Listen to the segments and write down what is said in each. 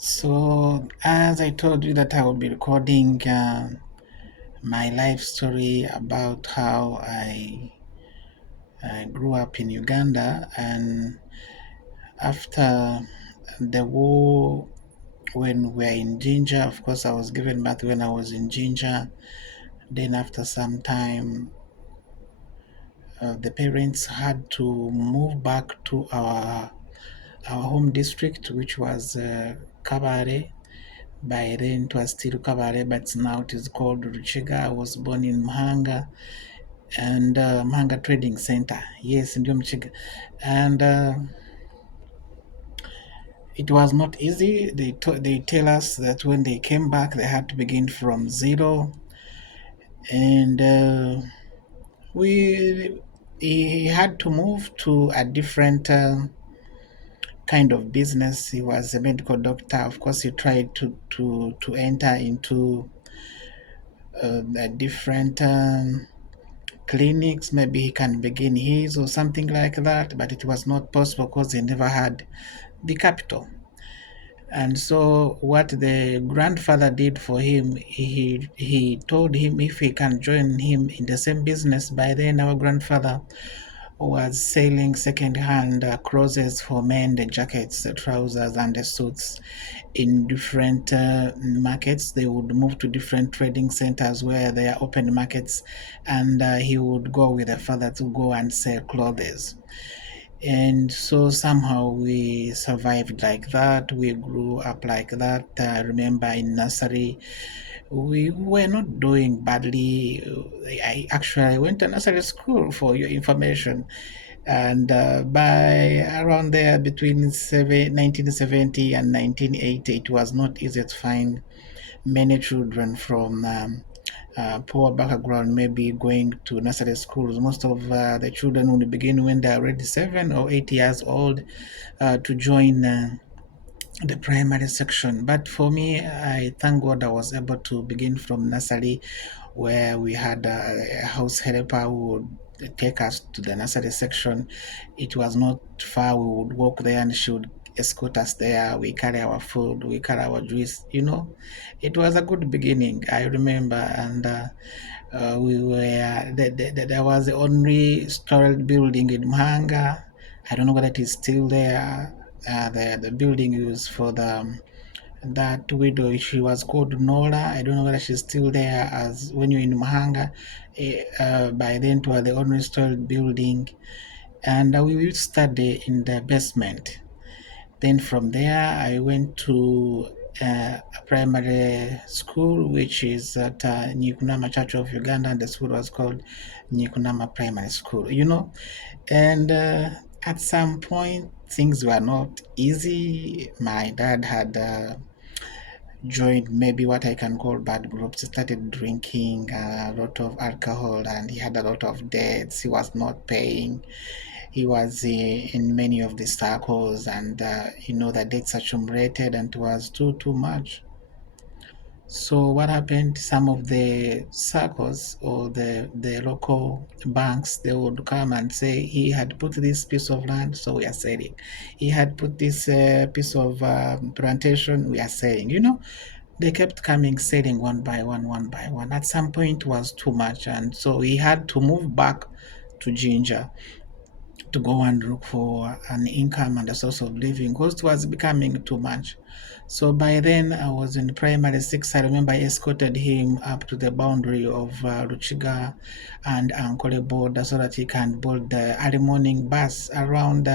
So, as I told you that I will be recording my life story about how I grew up in Uganda, and after the war, when we were in Jinja, of course, I was given birth when I was in Jinja. Then, after some time, the parents had to move back to our home district, which was Kabare. By then it was still Kabare, but now it is called Ruchiga. I was born in Mahanga and Mahanga Trading Center. Yes, in Mchiga. And it was not easy. They tell us that when they came back, they had to begin from zero. And we he had to move to a different kind of business. He was a medical doctor. Of course, he tried to enter into a different clinics. Maybe he can begin his or something like that, but it was not possible because he never had the capital. And so, what the grandfather did for him, he told him if he can join him in the same business. By then, our grandfather was selling second-hand clothes for men, the jackets, the trousers, and the suits in different markets. They would move to different trading centers where there are open markets, and he would go with the father to go and sell clothes. And so somehow we survived like that. We grew up like that. I remember in nursery, we were not doing badly. I actually went to nursery school for your information. And by around there, between 1970 and 1980, it was not easy to find many children from poor background, maybe going to nursery schools. Most of the children will begin when they're already 7 or 8 years old to join the primary section. But for me, I thank God I was able to begin from nursery, where we had a house helper who would take us to the nursery section. It was not far. We would walk there and she would escort us there. We carry our food, we carry our juice. It was a good beginning, I remember. And we were there was the only storage building in Mahanga. I don't know whether it is still there. The building used for that widow. She was called Nora. I don't know whether she's still there. As when you're in Mahanga, by then it was the only storage building, and we would study in the basement. Then from there, I went to a primary school, which is at Nyikunama Church of Uganda, and the school was called Nyikunama Primary School. And at some point, things were not easy. My dad had joined maybe what I can call bad groups. He started drinking a lot of alcohol, and he had a lot of debts. He was not paying. He was in many of the circles, and the debts accumulated, and it was too much. So what happened? Some of the circles or the local banks, they would come and say he had put this piece of land, so we are selling. He had put this piece of plantation, we are selling. They kept coming, selling one by one, one by one. At some point, it was too much, and so he had to move back to Ginger to go and look for an income and a source of living because it was becoming too much. So by then I was in primary six. I remember I escorted him up to the boundary of Ruchiga and Ankole border so that he can board the early morning bus around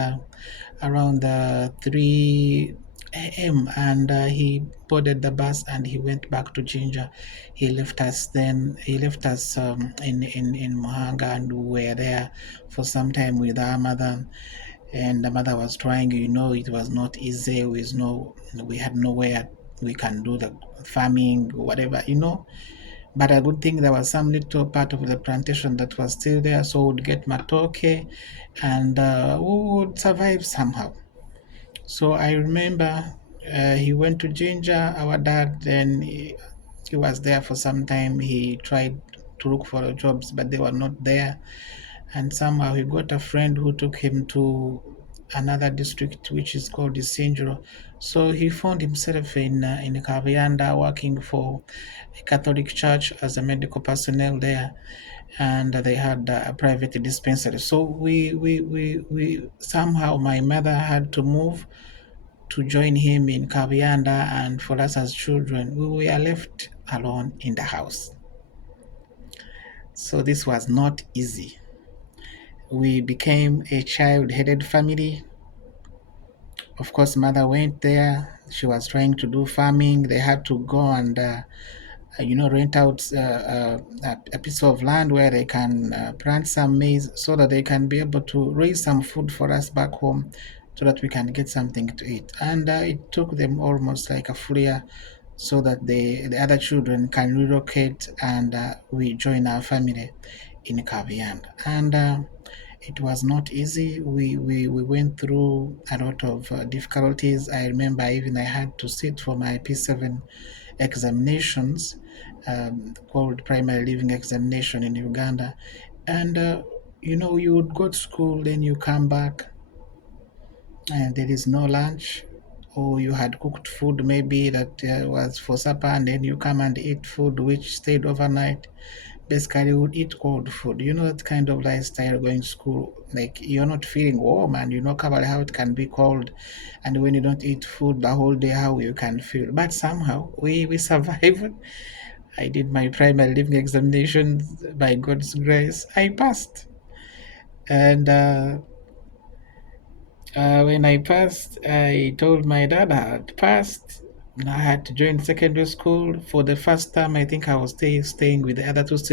3 a.m. and he boarded the bus and he went back to Jinja. He left us in Mohanga, and we were there for some time with our mother. And the mother was trying, it was not easy. We had nowhere we can do the farming, whatever. But a good thing, there was some little part of the plantation that was still there, so we'd get matoke, and we would survive somehow. So I remember he went to Ginger, our dad, then he was there for some time. He tried to look for jobs, but they were not there. And somehow he got a friend who took him to another district which is called Isinjiro. So he found himself in Kavianda working for a Catholic church as a medical personnel there, and they had a private dispensary. So we somehow my mother had to move to join him in Kavianda, and for us as children, we were left alone in the house. So this was not easy. We became a child-headed family. Of course, mother went there. She was trying to do farming. They had to go and rent out a piece of land where they can plant some maize so that they can be able to raise some food for us back home so that we can get something to eat. And it took them almost like a full year so that the other children can relocate and we join our family in Kaviand. And it was not easy. We went through a lot of difficulties. I remember even I had to sit for my P7 examinations, called primary living examination in Uganda. And you would go to school, then you come back, and there is no lunch, or you had cooked food maybe that was for supper, and then you come and eat food which stayed overnight. Basically, we would eat cold food. You know that kind of lifestyle going to school, like you're not feeling warm, and you know Kabale how it can be cold, and when you don't eat food the whole day, how you can feel. But somehow we survived. I did my primary living examinations by God's grace. I passed, and when I passed, I told my dad I had passed. I had to join secondary school for the first time. I think I was staying with the other two siblings.